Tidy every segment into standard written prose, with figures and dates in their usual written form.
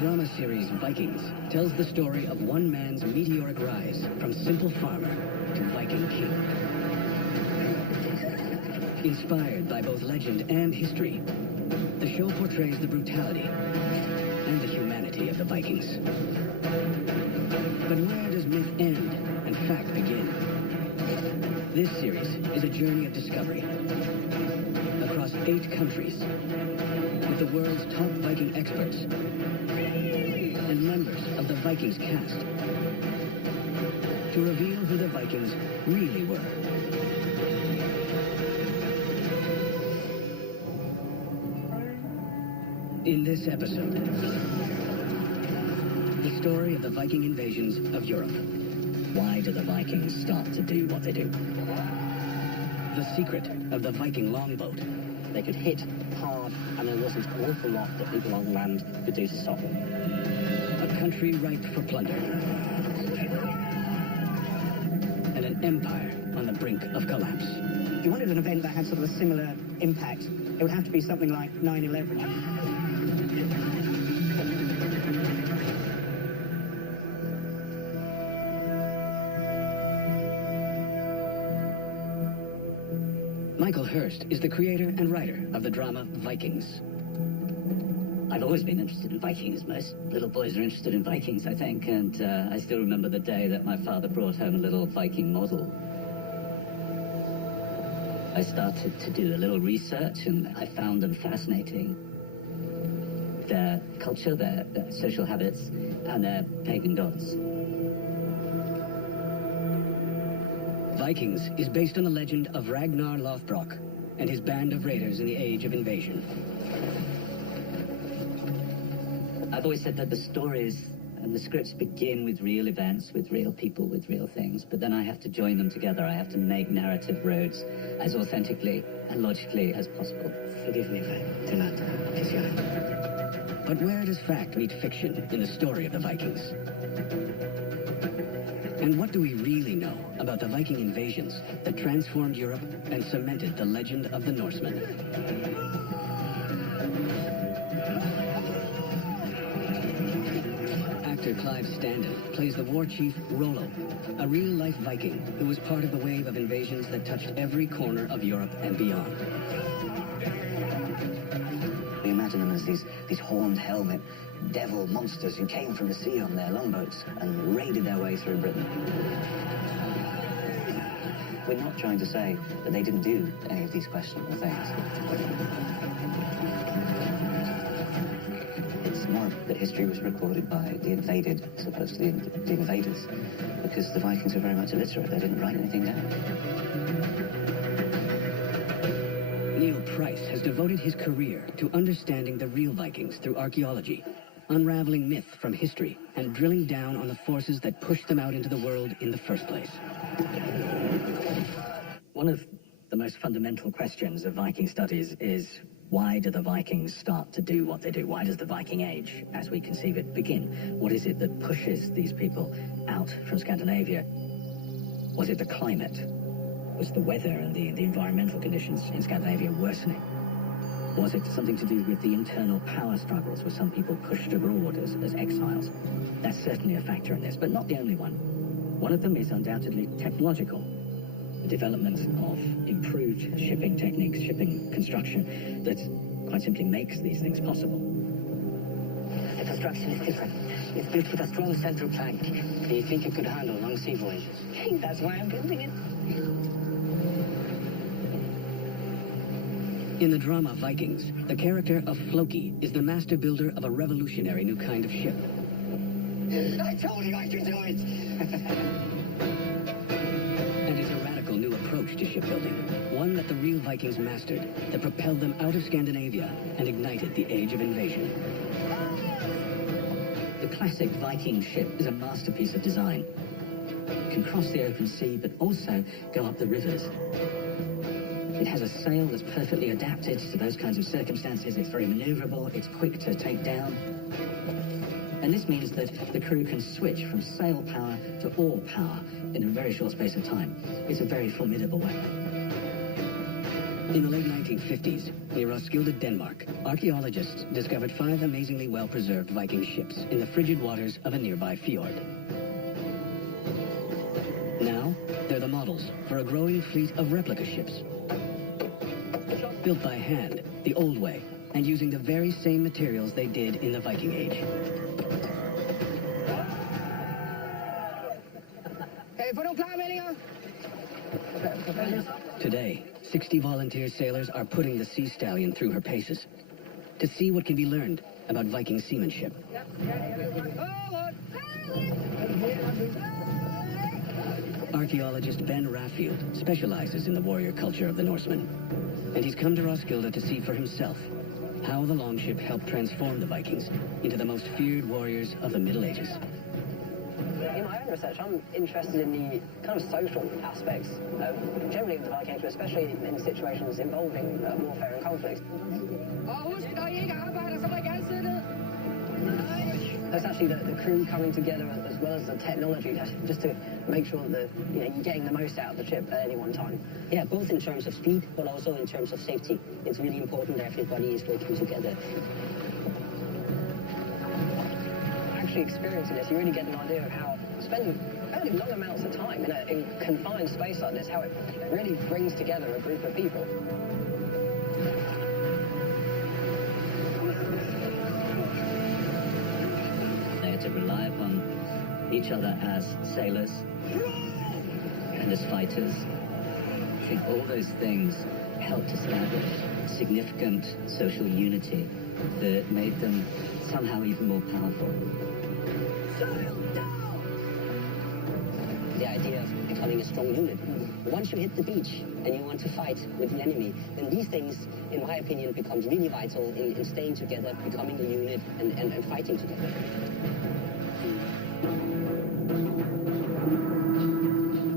drama series Vikings tells the story of one man's meteoric rise from simple farmer to Viking king. Inspired by both legend and history, the show portrays the brutality and the humanity of the Vikings. But where does myth end and fact begin? This series is a journey of discovery across 8 countries with the world's top Viking experts and members of the Vikings cast to reveal who the Vikings really were. In this episode, the story of the Viking invasions of Europe. Why do the Vikings start to do what they do? The secret of the Viking longboat. They could hit hard, and there wasn't an awful lot that people on land could do to stop them. A country ripe for plunder. And an empire on the brink of collapse. If you wanted an event that had sort of a similar impact, it would have to be something like 9/11. Michael Hirst is the creator and writer of the drama Vikings. I've always been interested in Vikings. Most little boys are interested in Vikings, I think, and I still remember the day that my father brought home a little Viking model. I started to do a little research, and I found them fascinating. Their culture, their social habits, and their pagan gods. Vikings is based on the legend of Ragnar Lothbrok and his band of raiders in the Age of Invasion. I've always said that the stories and the scripts begin with real events, with real people, with real things, but then I have to join them together. I have to make narrative roads as authentically and logically as possible. Forgive me if I do not kiss your hand. But where does fact meet fiction in the story of the Vikings? And what do we really know about the Viking invasions that transformed Europe and cemented the legend of the Norsemen? Actor Clive Standen plays the war chief Rollo, a real-life Viking who was part of the wave of invasions that touched every corner of Europe and beyond. We imagine them as these horned helmet devil monsters who came from the sea on their longboats and raided their way through Britain. We're not trying to say that they didn't do any of these questionable things. It's more that history was recorded by the invaded, as opposed to the invaders, because the Vikings were very much illiterate. They didn't write anything down. Neil Price has devoted his career to understanding the real Vikings through archaeology, unraveling myth from history, and drilling down on the forces that pushed them out into the world in the first place. One of the most fundamental questions of Viking studies is, why do the Vikings start to do what they do? Why does the Viking Age, as we conceive it, begin? What is it that pushes these people out from Scandinavia? Was it the climate? Was the weather and the environmental conditions in Scandinavia worsening? Was it something to do with the internal power struggles? Were some people pushed abroad as exiles? That's certainly a factor in this, but not the only one. One of them is undoubtedly technological. The development of improved shipping techniques, shipping construction, that quite simply makes these things possible. The construction is different. It's built with a strong central plank. Do you think it could handle long sea voyages? That's why I'm building it. In the drama Vikings, the character of Floki is the master builder of a revolutionary new kind of ship. I told you I could do it! And it's a radical new approach to shipbuilding, one that the real Vikings mastered, that propelled them out of Scandinavia and ignited the Age of Invasion. The classic Viking ship is a masterpiece of design. It can cross the open sea, but also go up the rivers. It has a sail that's perfectly adapted to those kinds of circumstances. It's very maneuverable. It's quick to take down. And this means that the crew can switch from sail power to oar power in a very short space of time. It's a very formidable weapon. In the late 1950s, near Roskilde, Denmark, archaeologists discovered 5 amazingly well-preserved Viking ships in the frigid waters of a nearby fjord. Now, they're the models for a growing fleet of replica ships. Built by hand, the old way, and using the very same materials they did in the Viking Age. Today, 60 volunteer sailors are putting the Sea Stallion through her paces to see what can be learned about Viking seamanship. Archaeologist Ben Raffield specializes in the warrior culture of the Norsemen, and he's come to Roskilde to see for himself how the longship helped transform the Vikings into the most feared warriors of the Middle Ages. In my own research, I'm interested in the kind of social aspects generally of the Viking Age, but especially in situations involving warfare and conflict. That's actually the crew coming together as well as the technology, just to make sure that you're getting the most out of the ship at any one time. Yeah, both in terms of speed, but also in terms of safety. It's really important that everybody is working together. Actually experiencing this, you really get an idea of how spending fairly long amounts of time in a confined space like this, how it really brings together a group of people. They had to rely upon each other as sailors and as fighters. I think all those things helped establish significant social unity that made them somehow even more powerful. The idea of becoming a strong unit. Once you hit the beach and you want to fight with the enemy, then these things, in my opinion, becomes really vital in staying together, becoming a unit, and fighting together.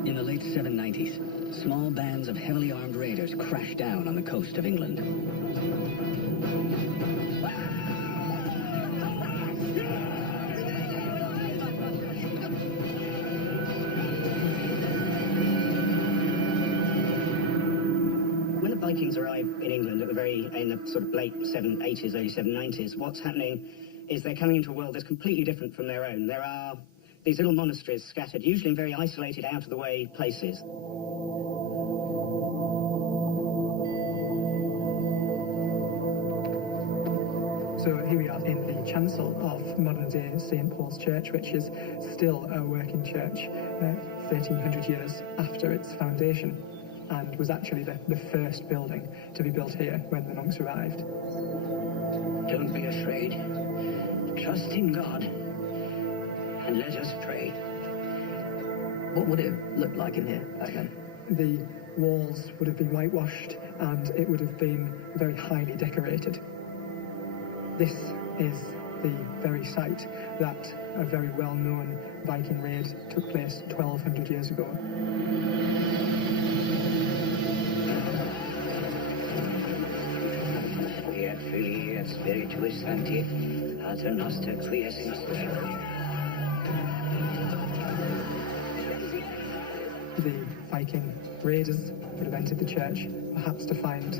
In the late 790s, small bands of heavily armed raiders crashed down on the coast of England. Vikings arrive in England in the sort of late 780s, early 790s. What's happening is they're coming into a world that's completely different from their own. There are these little monasteries scattered, usually in very isolated, out-of-the-way places. So here we are in the chancel of modern-day St. Paul's Church, which is still a working church 1,300 years after its foundation, and was actually the first building to be built here when the monks arrived. Don't be afraid. Trust in God. And let us pray. What would it look like in here back then? The walls would have been whitewashed and it would have been very highly decorated. This is the very site that a very well-known Viking raid took place 1,200 years ago. Spiritus Sancti, Pater Noster, qui es in cielo. The Viking raiders would have entered the church, perhaps to find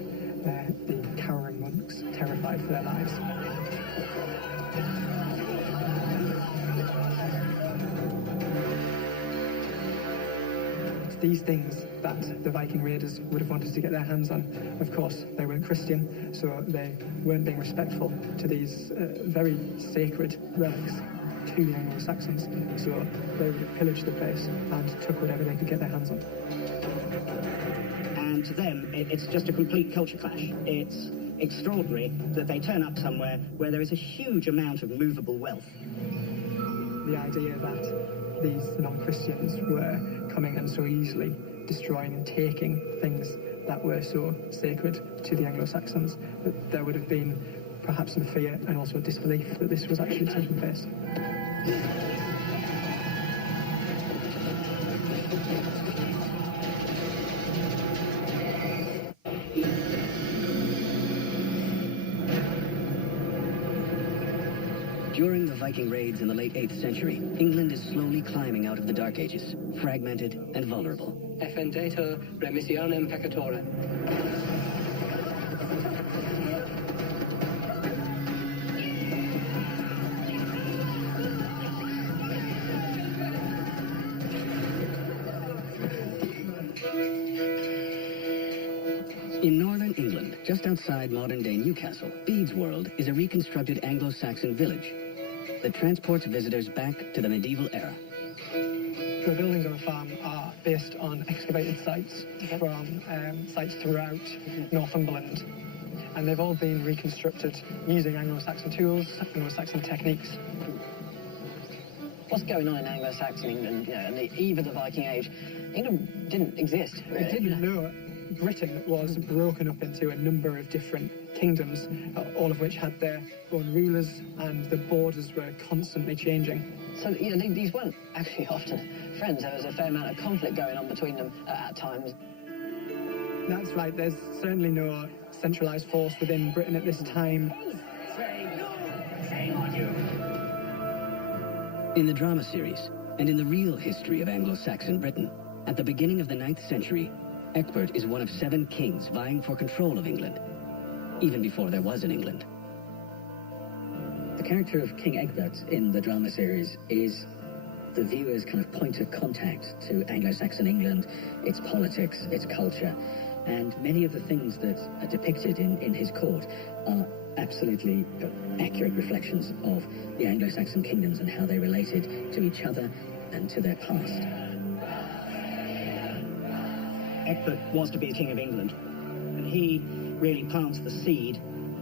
the cowering monks terrified for their lives. These things that the Viking raiders would have wanted to get their hands on, of course, they weren't Christian, so they weren't being respectful to these very sacred relics to the Anglo-Saxons, so they would have pillaged the place and took whatever they could get their hands on. And to them, it's just a complete culture clash. It's extraordinary that they turn up somewhere where there is a huge amount of movable wealth. The idea that these non-Christians were coming and so easily destroying and taking things that were so sacred to the Anglo-Saxons, that there would have been perhaps some fear and also disbelief that this was actually taking place. During the Viking raids in the late 8th century, England is slowly climbing out of the Dark Ages, fragmented and vulnerable. Effendator remissionem peccatorem. Just outside modern-day Newcastle, Bede's World is a reconstructed Anglo-Saxon village that transports visitors back to the medieval era. The buildings on the farm are based on excavated sites from sites throughout Northumberland, and they've all been reconstructed using Anglo-Saxon tools, Anglo-Saxon techniques. What's going on in Anglo-Saxon England, in the eve of the Viking Age? England didn't exist, really. It didn't know. Britain was broken up into a number of different kingdoms, all of which had their own rulers, and the borders were constantly changing. So, these weren't actually often friends. There was a fair amount of conflict going on between them at times. That's right, there's certainly no centralised force within Britain at this time. In the drama series, and in the real history of Anglo-Saxon Britain, at the beginning of the 9th century, Egbert is one of 7 kings vying for control of England, even before there was an England. The character of King Egbert in the drama series is the viewer's kind of point of contact to Anglo-Saxon England, its politics, its culture, and many of the things that are depicted in his court are absolutely accurate reflections of the Anglo-Saxon kingdoms and how they related to each other and to their past. Egbert was to be king of England, and he really plants the seed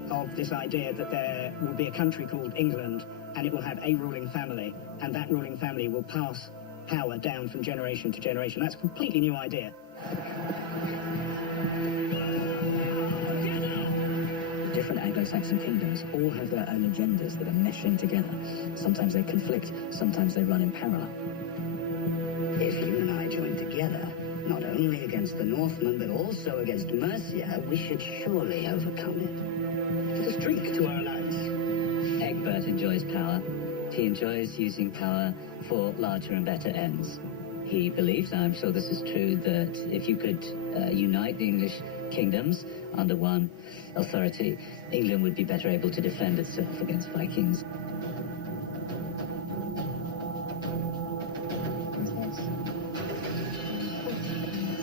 of this idea that there will be a country called England, and it will have a ruling family, and that ruling family will pass power down from generation to generation. That's a completely new idea. Different Anglo-Saxon kingdoms all have their own agendas that are meshing together. Sometimes they conflict, sometimes they run in parallel. If you and I join together, not only against the Northmen, but also against Mercia, we should surely overcome it. Let us drink to our alliance. Egbert enjoys power. He enjoys using power for larger and better ends. He believes, and I'm sure this is true, that if you could unite the English kingdoms under one authority, England would be better able to defend itself against Vikings.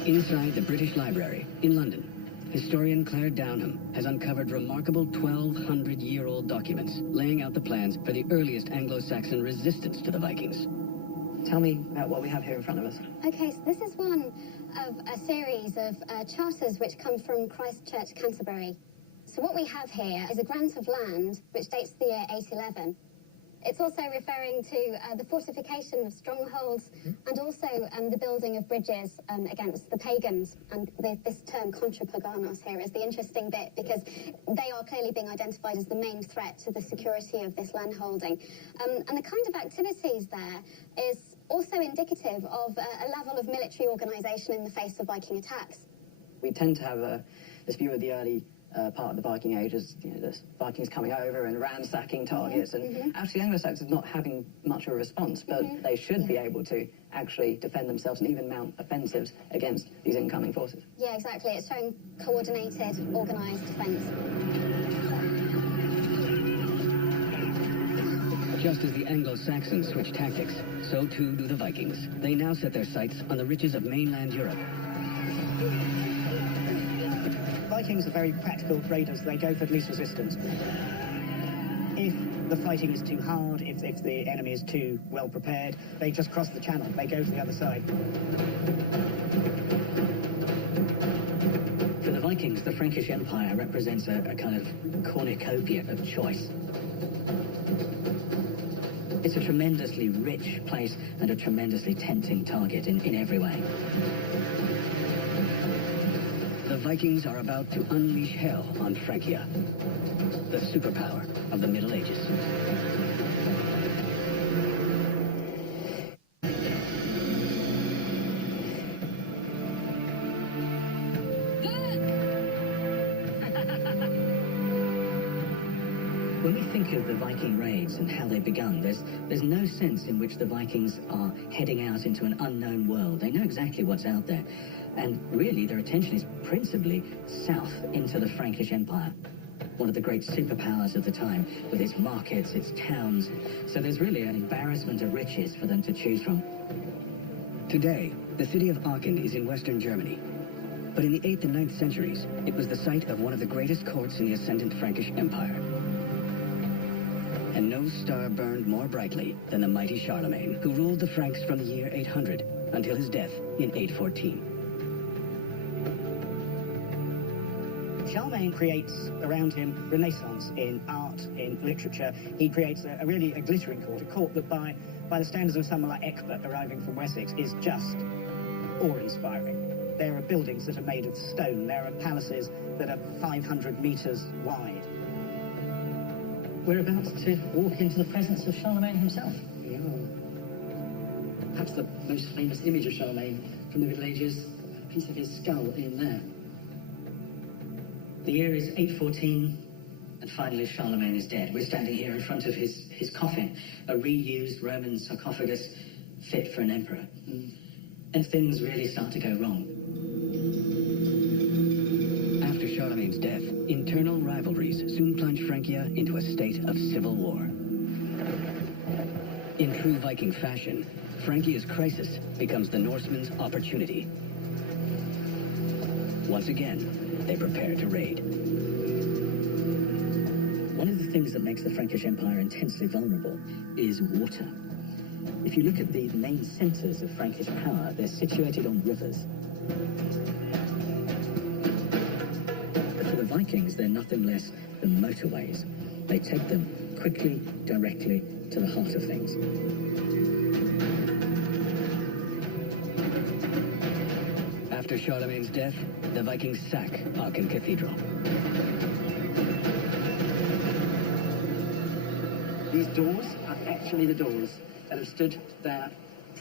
Inside the British Library in London, historian Claire Downham has uncovered remarkable 1,200-year-old documents laying out the plans for the earliest Anglo-Saxon resistance to the Vikings. Tell me about what we have here in front of us. Okay, so this is one of a series of charters which come from Christ Church, Canterbury. So what we have here is a grant of land which dates to the year 811. It's also referring to the fortification of strongholds and also the building of bridges against the pagans. And this term, contra paganos, here is the interesting bit because they are clearly being identified as the main threat to the security of this landholding. And the kind of activities there is also indicative of a level of military organisation in the face of Viking attacks. We tend to have this view of the early part of the Viking Age as the Vikings coming over and ransacking targets, and actually Anglo-Saxons not having much of a response, but they should be able to actually defend themselves and even mount offensives against these incoming forces. Yeah, exactly. It's showing coordinated, organised defence. Just as the Anglo-Saxons switched tactics, so too do the Vikings. They now set their sights on the riches of mainland Europe. Vikings are very practical raiders. They go for least resistance. If the fighting is too hard, if the enemy is too well prepared, they just cross the channel. They go to the other side. For the Vikings, the Frankish Empire represents a kind of cornucopia of choice. It's a tremendously rich place and a tremendously tempting target in every way. The Vikings are about to unleash hell on Francia, the superpower of the Middle Ages. When we think of the Viking raids and how they begun, there's no sense in which the Vikings are heading out into an unknown world. They know exactly what's out there. And really, their attention is principally south into the Frankish Empire, one of the great superpowers of the time, with its markets, its towns. So there's really an embarrassment of riches for them to choose from. Today, the city of Aachen is in western Germany. But in the 8th and 9th centuries, it was the site of one of the greatest courts in the ascendant Frankish Empire. And no star burned more brightly than the mighty Charlemagne, who ruled the Franks from the year 800 until his death in 814. Charlemagne creates around him Renaissance in art, in literature. He creates a really glittering court, a court that by the standards of someone like Egbert arriving from Wessex is just awe-inspiring. There are buildings that are made of stone. There are palaces that are 500 metres wide. We're about to walk into the presence of Charlemagne himself. We are. Perhaps the most famous image of Charlemagne from the Middle Ages, a piece of his skull in there. The year is 814, and finally Charlemagne is dead. We're standing here in front of his coffin, a reused Roman sarcophagus fit for an emperor. And things really start to go wrong. After Charlemagne's death, internal rivalries soon plunged Francia into a state of civil war. In true Viking fashion, Francia's crisis becomes the Norsemen's opportunity. Once again, they prepare to raid. One of the things that makes the Frankish Empire intensely vulnerable is water. If you look at the main centres of Frankish power, they're situated on rivers. But for the Vikings, they're nothing less than motorways. They take them quickly, directly to the heart of things. After Charlemagne's death, the Vikings sack Aachen Cathedral. These doors are actually the doors that have stood there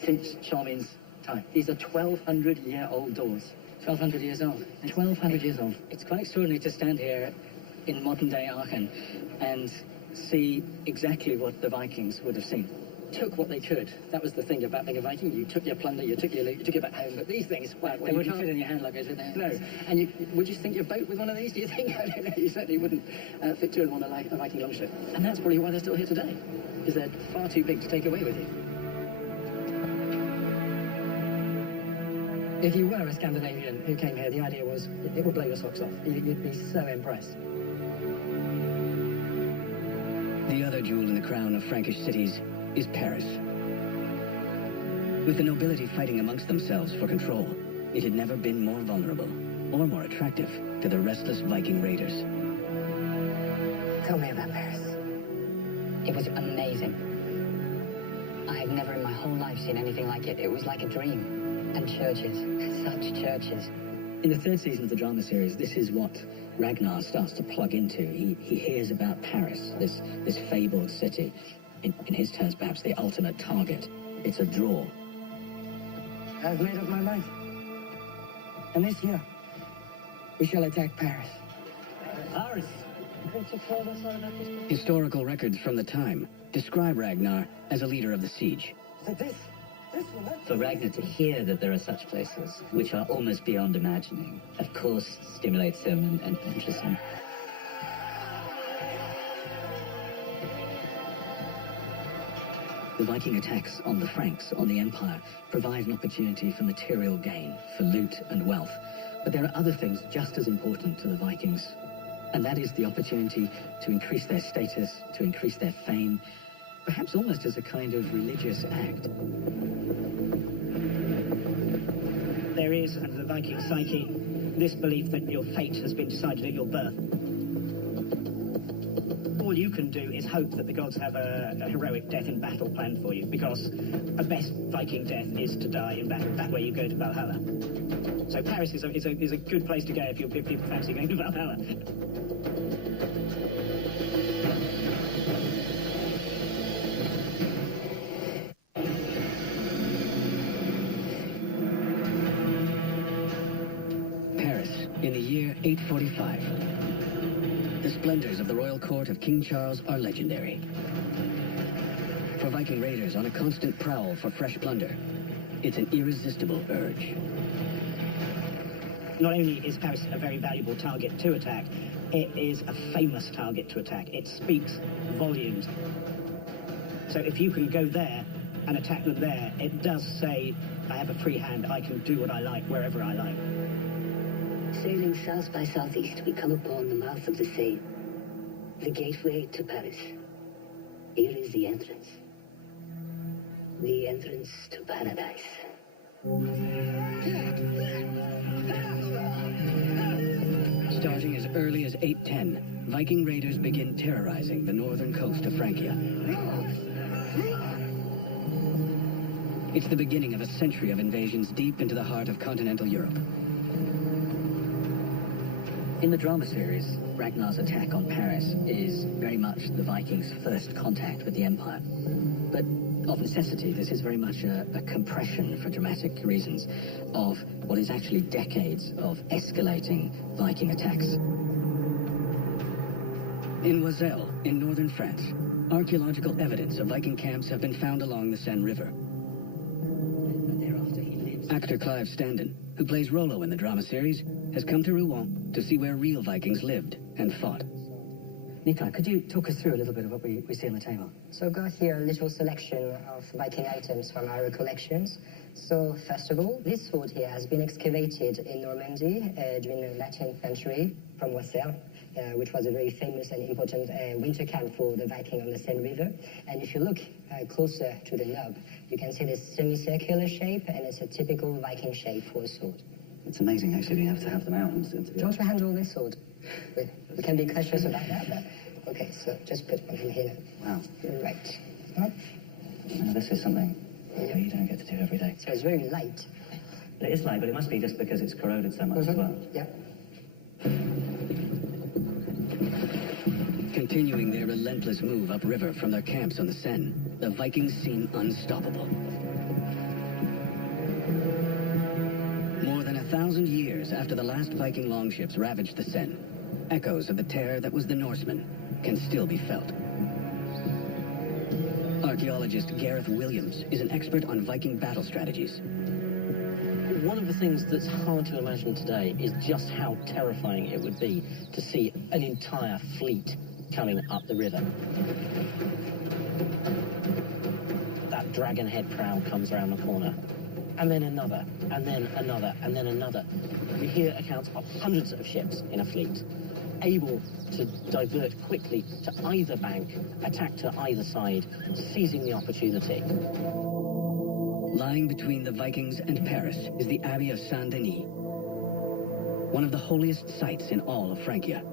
since Charlemagne's time. These are 1,200-year-old doors. 1,200 years old. 1,200 years old. It's quite extraordinary to stand here in modern-day Aachen and see exactly what the Vikings would have seen. Took what they could. That was the thing about being a Viking. You took your plunder, you took your loot, you took it back home. But these things, well, They wouldn't fit in your hand luggage, would they? No. And would you sink your boat with one of these, do you think? I don't know. You certainly wouldn't fit two in one like a Viking longship. And that's probably why they're still here today, because they're far too big to take away with you. If you were a Scandinavian who came here, the idea was it would blow your socks off. You'd be so impressed. The other jewel in the crown of Frankish cities is Paris. With the nobility fighting amongst themselves for control, it had never been more vulnerable or more attractive to the restless Viking raiders. Tell me about Paris. It was amazing. I've never in my whole life seen anything like it. It was like a dream. And churches, such churches. In the third season of the drama series, this is what Ragnar starts to plug into. He hears about Paris, this fabled city. In his terms, perhaps the ultimate target. It's a draw. I've made up my mind. And this year, we shall attack Paris. Paris! Haven't you told us all about this? Historical records from the time describe Ragnar as a leader of the siege. This one, For Ragnar to hear that there are such places, which are almost beyond imagining, of course stimulates him and interests him. The Viking attacks on the Franks, on the Empire, provide an opportunity for material gain, for loot and wealth. But there are other things just as important to the Vikings, and that is the opportunity to increase their status, to increase their fame, perhaps almost as a kind of religious act. There is, under the Viking psyche, this belief that your fate has been decided at your birth. All you can do is hope that the gods have a heroic death in battle planned for you, because a best Viking death is to die in battle. That way you go to Valhalla. So Paris is a good place to go if people fancy going to Valhalla. Paris, in the year 845. The splendors of the royal court of King Charles are legendary. For Viking raiders on a constant prowl for fresh plunder, it's an irresistible urge. Not only is Paris a very valuable target to attack, it is a famous target to attack. It speaks volumes. So if you can go there and attack them there, it does say, I have a free hand, I can do what I like, wherever I like. Sailing south by southeast, we come upon the mouth of the Seine, the gateway to Paris. Here is the entrance. The entrance to paradise. Starting as early as 810, Viking raiders begin terrorizing the northern coast of Francia. It's the beginning of a century of invasions deep into the heart of continental Europe. In the drama series, Ragnar's attack on Paris is very much the Vikings' first contact with the Empire. But of necessity, this is very much a compression, for dramatic reasons, of what is actually decades of escalating Viking attacks. In Oiselle, in northern France, archaeological evidence of Viking camps have been found along the Seine River. Actor Clive Standen, who plays Rollo in the drama series, has come to Rouen to see where real Vikings lived and fought. Nikolai, could you talk us through a little bit of what we see on the table? So I've got here a little selection of Viking items from our collections. So first of all, this sword here has been excavated in Normandy during the 19th century from Oiselle, which was a very famous and important winter camp for the Viking on the Seine River. And if you look closer to the knob, you can see this semicircular shape, and it's a typical Viking shape for a sword. It's amazing, actually, you have to have them out. Do you want to handle this sword? We can be cautious about that, but okay, so just put one in here. Wow. Right. Up. Now, this is something you don't get to do every day. So it's very light. It is light, but it must be just because it's corroded so much as well. Yeah. Continuing their relentless move upriver from their camps on the Seine, the Vikings seem unstoppable. More than 1,000 years after the last Viking longships ravaged the Seine, echoes of the terror that was the Norsemen can still be felt. Archaeologist Gareth Williams is an expert on Viking battle strategies. One of the things that's hard to imagine today is just how terrifying it would be to see an entire fleet coming up the river. That dragonhead prow comes around the corner, and then another, and then another, and then another. We hear accounts of hundreds of ships in a fleet, able to divert quickly to either bank, attack to either side, seizing the opportunity. Lying between the Vikings and Paris is the Abbey of Saint-Denis, one of the holiest sites in all of Francia.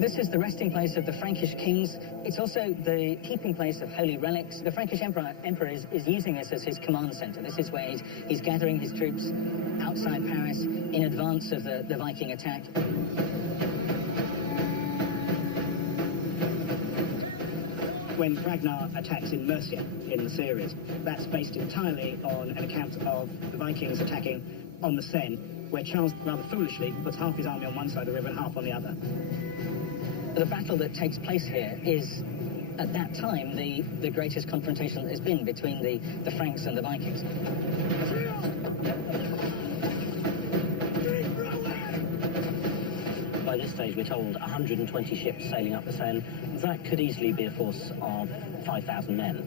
This is the resting place of the Frankish kings. It's also the keeping place of holy relics. The Frankish emperor is using this as his command center. This is where he's gathering his troops outside Paris in advance of the Viking attack. When Ragnar attacks in Mercia in the series, that's based entirely on an account of the Vikings attacking on the Seine, where Charles rather foolishly puts half his army on one side of the river and half on the other. The battle that takes place here is, at that time, the greatest confrontation that has been between the Franks and the Vikings. By this stage, we're told 120 ships sailing up the Seine. That could easily be a force of 5,000 men,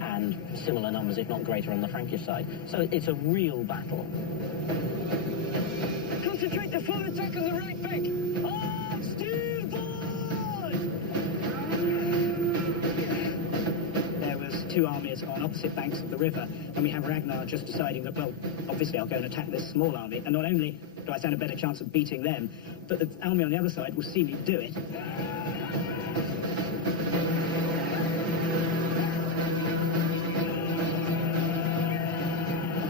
and similar numbers, if not greater, on the Frankish side. So it's a real battle. Concentrate the full attack on the right bank! On steerboard! There was two armies on opposite banks of the river, and we have Ragnar just deciding that, well, obviously I'll go and attack this small army, and not only do I stand a better chance of beating them, but the army on the other side will see me do it. The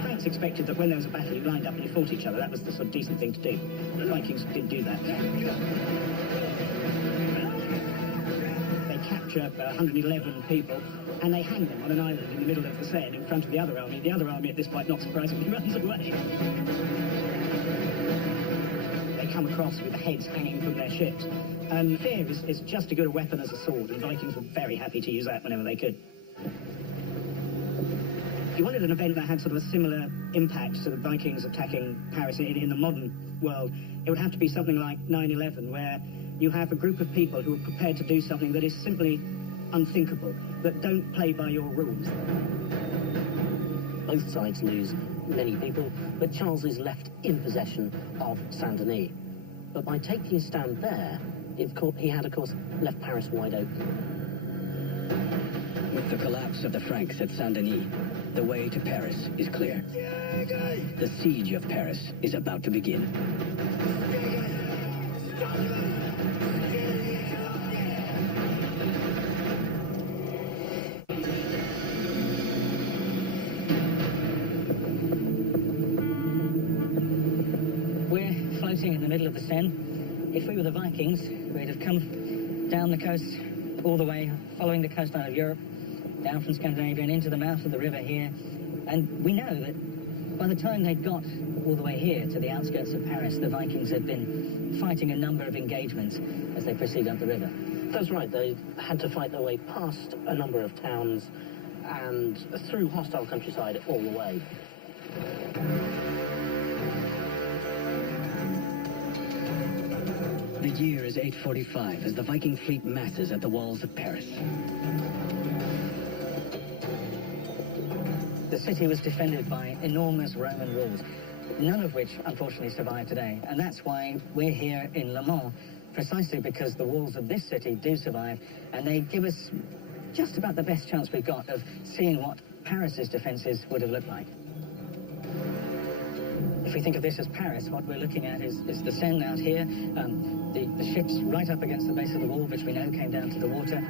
Franks expected that when there was a battle, you lined up and you fought each other. That was the sort of decent thing to do. The Vikings didn't do that. They capture 111 people, and they hang them on an island in the middle of the Seine in front of the other army. The other army, at this point, not surprisingly, runs away. They come across with the heads hanging from their ships. And fear is just as good a weapon as a sword, and Vikings were very happy to use that whenever they could. If you wanted an event that had sort of a similar impact to the Vikings attacking Paris in the modern world, it would have to be something like 9/11, where you have a group of people who are prepared to do something that is simply unthinkable, that don't play by your rules. Both sides lose many people, but Charles is left in possession of Saint-Denis. But by taking his stand there, he had, of course, left Paris wide open. With the collapse of the Franks at Saint-Denis, the way to Paris is clear. The siege of Paris is about to begin. We're floating in the middle of the Seine. If we were the Vikings, we'd have come down the coast all the way, following the coastline of Europe, down from Scandinavia and into the mouth of the river here. And we know that by the time they'd got all the way here to the outskirts of Paris, the Vikings had been fighting a number of engagements as they proceed up the river. That's right, they had to fight their way past a number of towns and through hostile countryside all the way. The year is 845 as the Viking fleet masses at the walls of Paris. The city was defended by enormous Roman walls, none of which unfortunately survive today. And that's why we're here in Le Mans, precisely because the walls of this city do survive, and they give us just about the best chance we've got of seeing what Paris's defences would have looked like. If we think of this as Paris, what we're looking at is the Seine out here, the ships right up against the base of the wall, which we know came down to the water.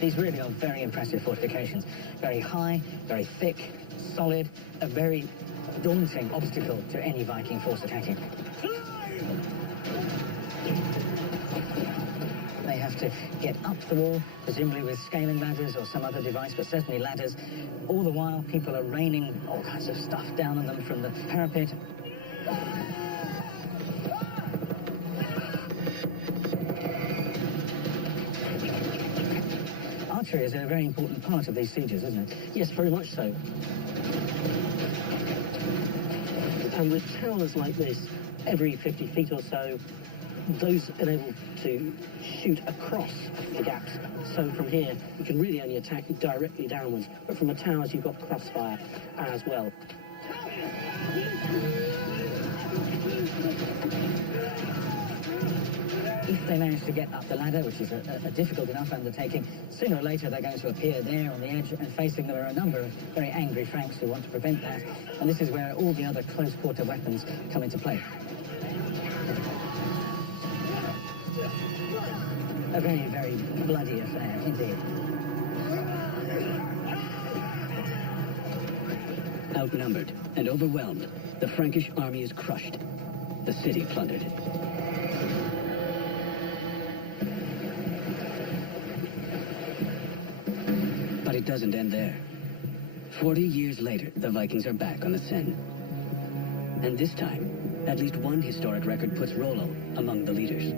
These really are very impressive fortifications. Very high, very thick, solid, a very daunting obstacle to any Viking force attacking. They have to get up the wall, presumably with scaling ladders or some other device, but certainly ladders. All the while, people are raining all kinds of stuff down on them from the parapet. Archery is a very important part of these sieges, isn't it? Yes, very much so. And with towers like this, every 50 feet or so, those are able to shoot across the gaps. So from here, you can really only attack directly downwards. But from the towers, you've got crossfire as well. If they manage to get up the ladder, which is a difficult enough undertaking, sooner or later they're going to appear there on the edge, and facing them are a number of very angry Franks who want to prevent that. And this is where all the other close-quarter weapons come into play. A very, very bloody affair, indeed. Outnumbered and overwhelmed, the Frankish army is crushed. The city plundered. But it doesn't end there. 40 years later, the Vikings are back on the Seine. And this time, at least one historic record puts Rollo among the leaders.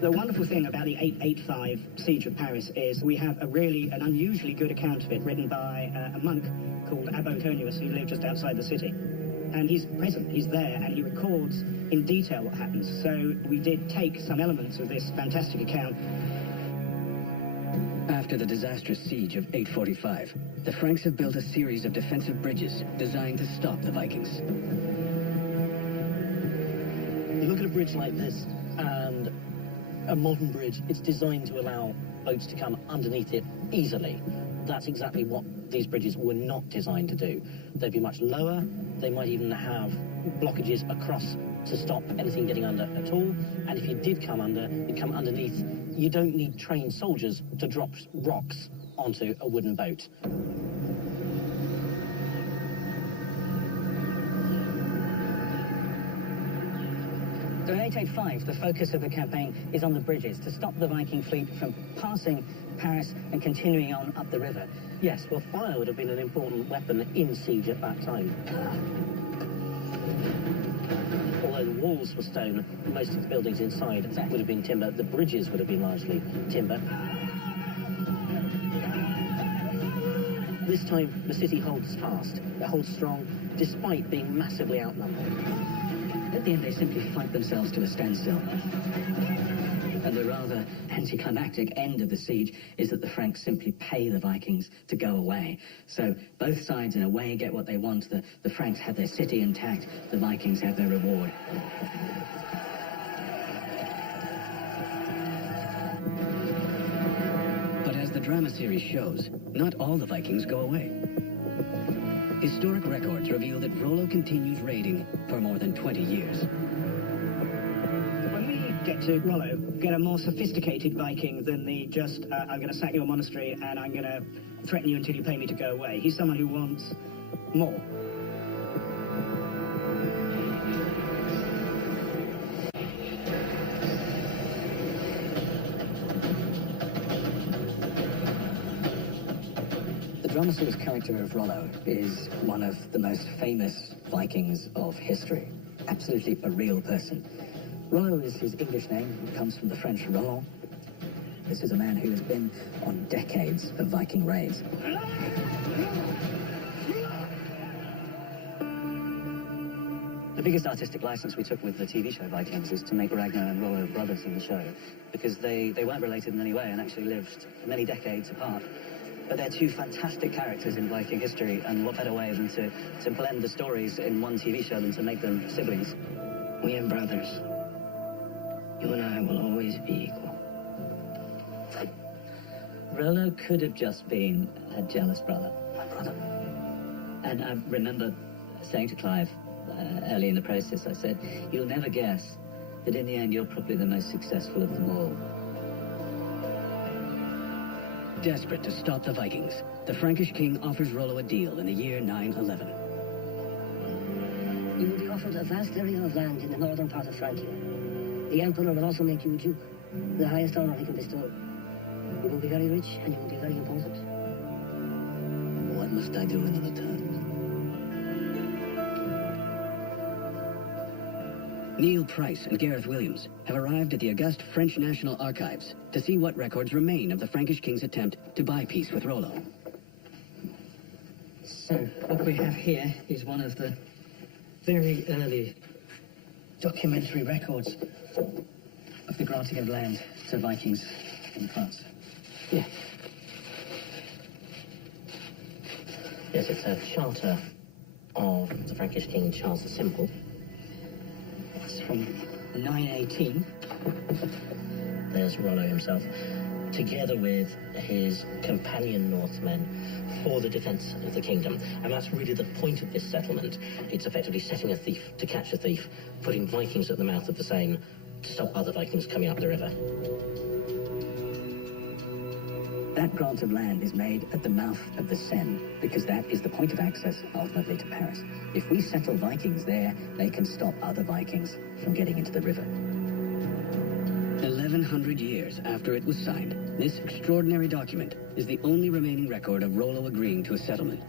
The wonderful thing about the 885 siege of Paris is we have an unusually good account of it written by a monk called Abbo Antonius, who lived just outside the city. And he's present, he's there, and he records in detail what happens. So we did take some elements of this fantastic account. After the disastrous siege of 845, the Franks have built a series of defensive bridges designed to stop the Vikings. You look at a bridge like this, and a modern bridge, it's designed to allow boats to come underneath it easily. That's exactly what these bridges were not designed to do. They'd be much lower, they might even have blockages across to stop anything getting under at all, and if you did come under, you'd come underneath. You don't need trained soldiers to drop rocks onto a wooden boat. So in 885, the focus of the campaign is on the bridges, to stop the Viking fleet from passing Paris and continuing on up the river. Yes, well, fire would have been an important weapon in siege at that time. Although the walls were stone, most of the buildings inside would have been timber. The bridges would have been largely timber. This time, the city holds fast. It holds strong, despite being massively outnumbered. At the end, they simply fight themselves to a standstill. And the rather anticlimactic end of the siege is that the Franks simply pay the Vikings to go away. So both sides, in a way, get what they want. The Franks have their city intact, the Vikings have their reward. But as the drama series shows, not all the Vikings go away. Historic records reveal that Rollo continues raiding for more than 20 years. When we get to Rollo, get a more sophisticated Viking than the just, I'm going to sack your monastery and I'm going to threaten you until you pay me to go away. He's someone who wants more. The drama series character of Rollo is one of the most famous Vikings of history. Absolutely a real person. Rollo is his English name. It comes from the French Roland. This is a man who has been on decades of Viking raids. The biggest artistic license we took with the TV show Vikings is to make Ragnar and Rollo brothers in the show, because they weren't related in any way and actually lived many decades apart. But they're two fantastic characters in Viking history, and what better way than to blend the stories in one TV show than to make them siblings. We are brothers. You and I will always be equal. Rollo could have just been a jealous brother. My brother. And I remember saying to Clive early in the process, I said, you'll never guess that in the end you're probably the most successful of them all. Desperate to stop the Vikings, the Frankish king offers Rollo a deal in the year 911. You will be offered a vast area of land in the northern part of Francia. The Emperor will also make you a duke, the highest honor he can bestow. You will be very rich and you will be very important. What must I do in return? Neil Price and Gareth Williams have arrived at the august French National Archives to see what records remain of the Frankish king's attempt to buy peace with Rollo. So, what we have here is one of the very early documentary records of the granting of land to Vikings in France. Yeah. Yes, it's a charter of the Frankish king Charles the Simple. It's from 918. There's Rollo himself, together with his companion Northmen for the defence of the kingdom. And that's really the point of this settlement. It's effectively setting a thief to catch a thief, putting Vikings at the mouth of the Seine to stop other Vikings coming up the river. That grant of land is made at the mouth of the Seine, because that is the point of access ultimately to Paris. If we settle Vikings there, they can stop other Vikings from getting into the river. 1100 years after it was signed, this extraordinary document is the only remaining record of Rollo agreeing to a settlement.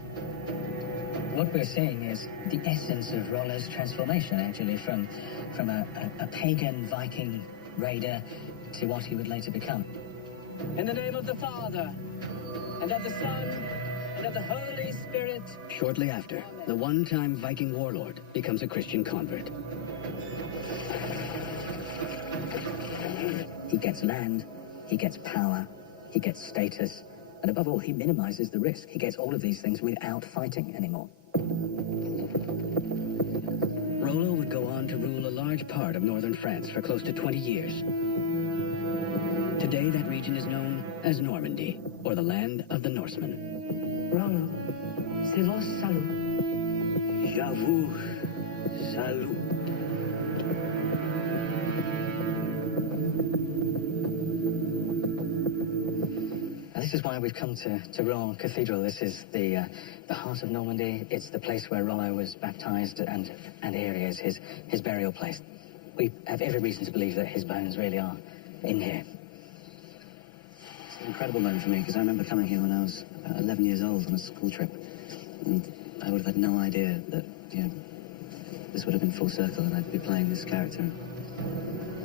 What we're seeing is the essence of Rollo's transformation, actually, from a pagan Viking raider to what he would later become. In the name of the Father, and of the Son, and of the Holy Spirit. Shortly after, the one-time Viking warlord becomes a Christian convert. He gets land, he gets power, he gets status, and above all, he minimizes the risk. He gets all of these things without fighting anymore. Rollo would go on to rule a large part of northern France for close to 20 years. Today, that region is known as Normandy, or the land of the Norsemen. Rollo, c'est vos salut. J'avoue, salut. And this is why we've come to Rouen Cathedral. This is the heart of Normandy. It's the place where Rollo was baptized, and here he is, his burial place. We have every reason to believe that his bones really are in here. It's an incredible moment for me, because I remember coming here when I was about 11 years old on a school trip. And I would have had no idea that, this would have been full circle and I'd be playing this character.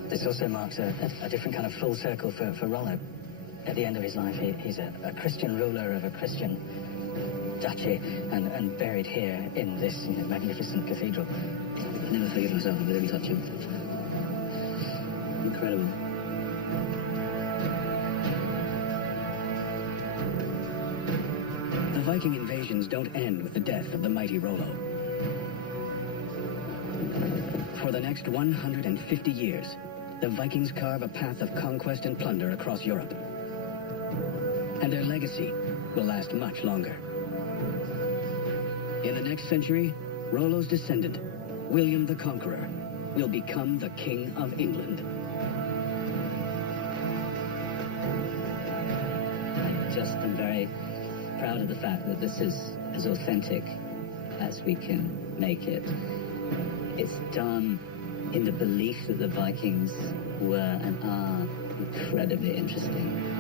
This also marks a different kind of full circle for Rollo. At the end of his life, he's a Christian ruler of a Christian duchy and buried here in this magnificent cathedral. I never forgive myself if I didn't touch him. Incredible. The Viking invasions don't end with the death of the mighty Rollo. For the next 150 years, the Vikings carve a path of conquest and plunder across Europe. And their legacy will last much longer. In the next century, Rollo's descendant, William the Conqueror, will become the King of England. I just am very proud of the fact that this is as authentic as we can make it. It's done in the belief that the Vikings were and are incredibly interesting.